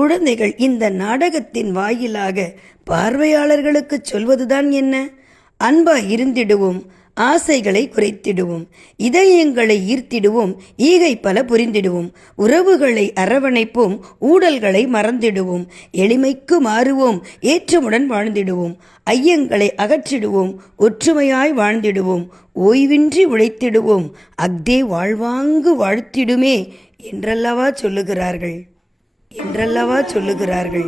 குழந்தைகள் இந்த நாடகத்தின் வாயிலாக பார்வையாளர்களுக்கு சொல்வதுதான் என்ன? அன்பா இருந்திடுவோம் ஆசைகளை குறைத்திடுவோம் இதயங்களை ஈர்த்திடுவோம் ஈகை பல புரிந்திடுவோம் உறவுகளை அரவணைப்போம் ஊடல்களை மறந்திடுவோம் எளிமைக்கு மாறுவோம் ஏற்றமுடன் வாழ்ந்திடுவோம் ஐயங்களை அகற்றிடுவோம் ஒற்றுமையாய் வாழ்ந்திடுவோம் ஓய்வின்றி உழைத்திடுவோம் அக்தே வாழ்வாங்கு வாழ்த்திடுமே என்றல்லவா சொல்லுகிறார்கள். என்றல்லவா சொல்லுகிறார்கள்.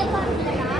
Itu 是啥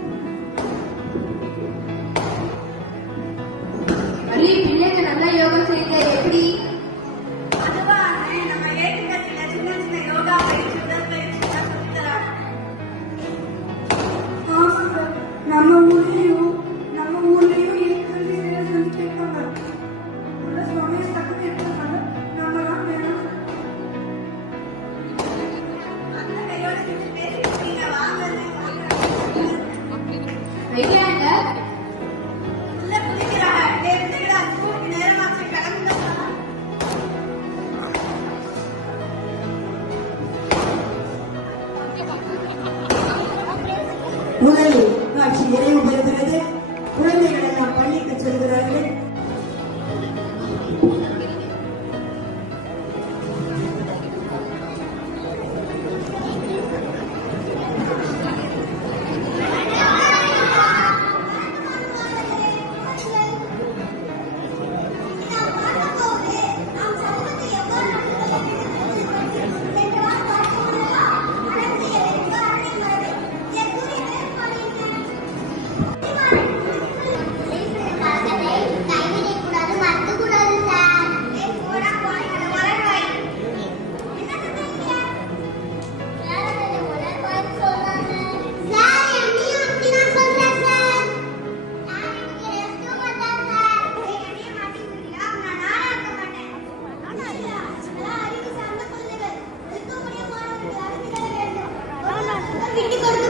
ஐடியா chiquito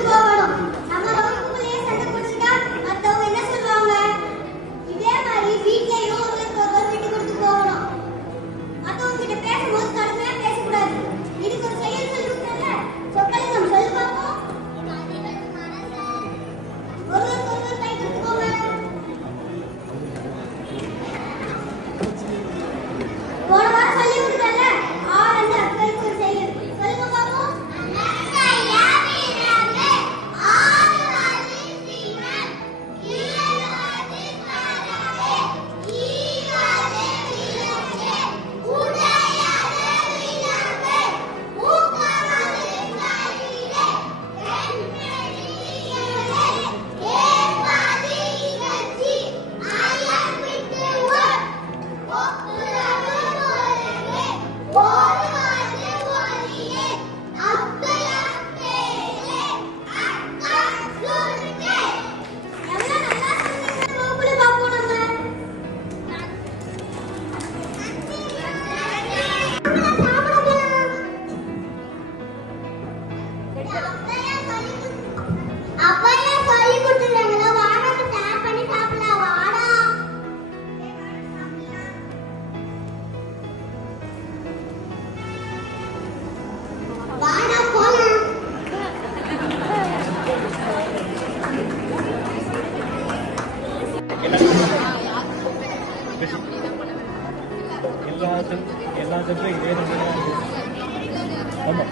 ஆமா.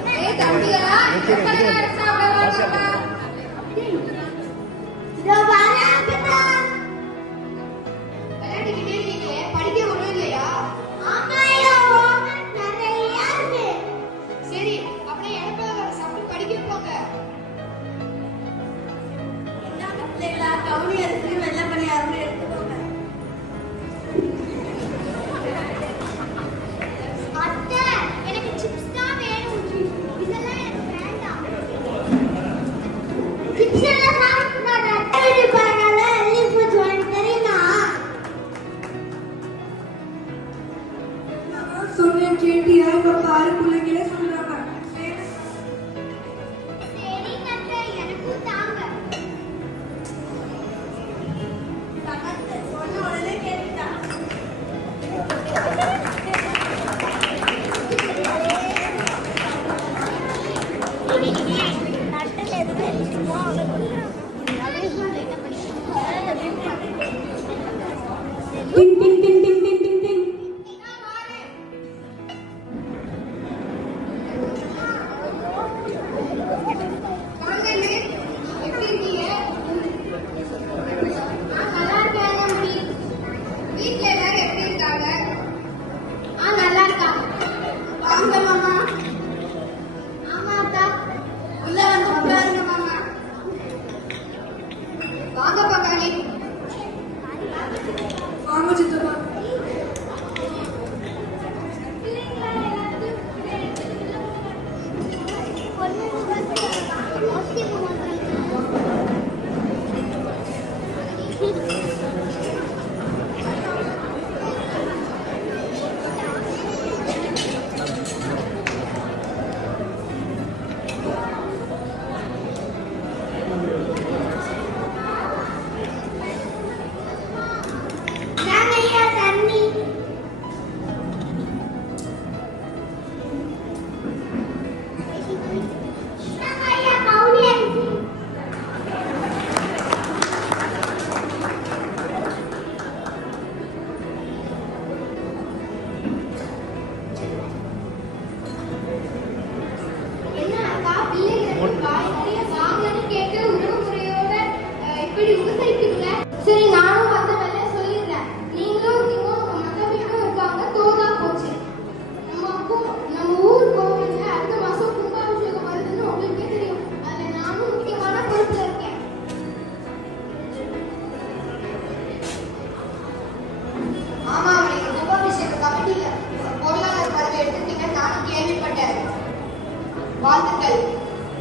வாழ்த்துக்கள்.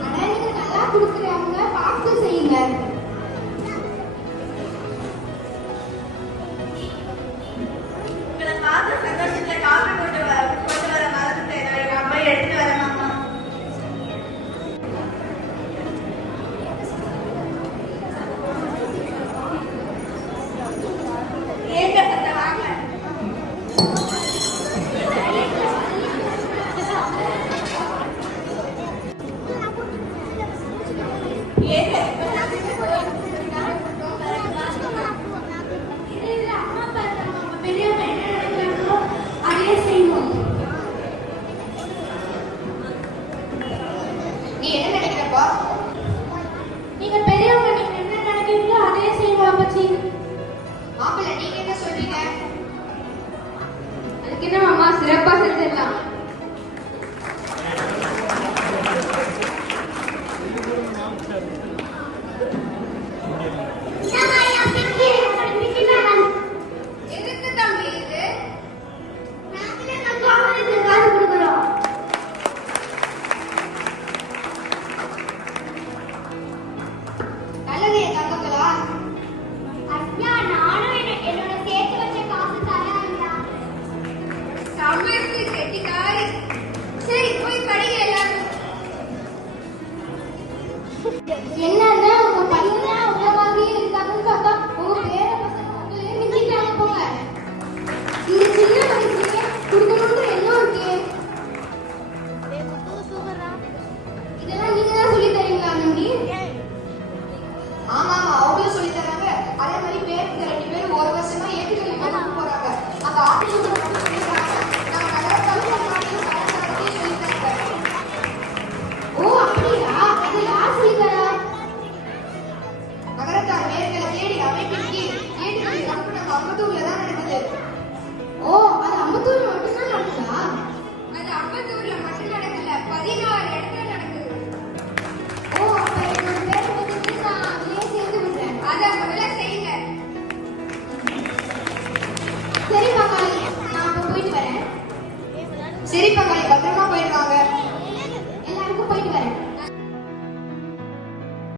ஆனால் நல்லா கொடுக்குறாங்க. பார்சல் செய்யுங்க. சொல்றீங்க மாப்பிள்ள நீங்க என்ன சொல்றீங்க? அதுக்கு என்ன மாமா சிறப்பா செஞ்சிடலாம்.